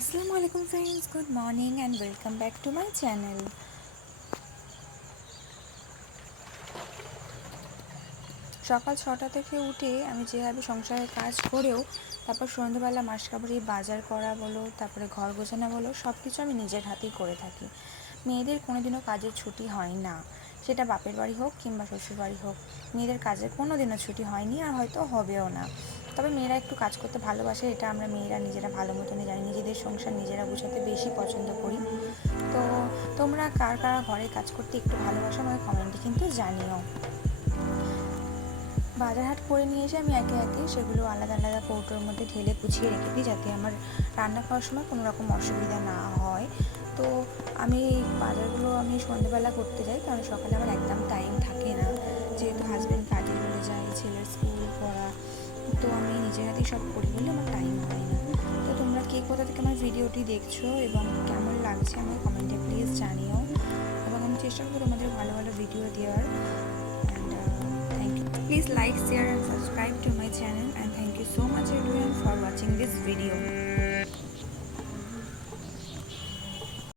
আসসালামু আলাইকুম friends, good morning and welcome back to my channel. সকাল 6টা থেকে উঠে আমি যেভাবে সংসারের কাজ করেও তারপর সন্ধ্যেবেলা মাসকাবারি বাজার করা বলো, তারপরে ঘর গোছানো বলো, সব কিছু আমি নিজের হাতেই করে থাকি। মেয়েদের কোনোদিনও কাজের ছুটি হয় না, সেটা বাপের বাড়ি হোক কিংবা শ্বশুর বাড়ি হোক, মেয়েদের কাজের কোনো দিনও ছুটি হয়নি আর হয়তো হবেও না। তবে মেয়েরা একটু কাজ করতে ভালোবাসে, এটা আমরা মেয়েরা নিজেরা ভালো মতনই জানি। নিজেদের সংসার নিজেরা গুছাতে বেশি পছন্দ করি। তো তোমরা কার কারা ঘরের কাজ করতে একটু ভালোবাসো আমাকে কমেন্টে কিন্তু জানিও। বাজার হাট করে নিয়ে এসে আমি একে একে সেগুলো আলাদা আলাদা কৌটোর মধ্যে ঢেলে গুছিয়ে রেখে দিই, যাতে আমার রান্না করার সময় কোনো রকম অসুবিধা না হয়। তো আমি বাজারগুলো আমি সন্ধ্যেবেলা করতে যাই, কারণ সকালে আমার একদম টাইম থাকে না, যেহেতু হাজব্যান্ড কাজে চলে যায়, ছেলের স্কুল পড়া, তো আমি নিজের হাতেই সব করি বলে আমার টাইম হয় না। তো তোমরা কে কোথা থেকে আমার ভিডিওটি দেখছো এবং কেমন লাগছে আমাকে কমেন্টে প্লিজ জানিও, এবং আমি চেষ্টা করবো তোমাদের ভালো ভালো ভিডিও দেওয়ার। Thank you. Please like, share and subscribe to my channel, and thank you so much everyone for watching this video.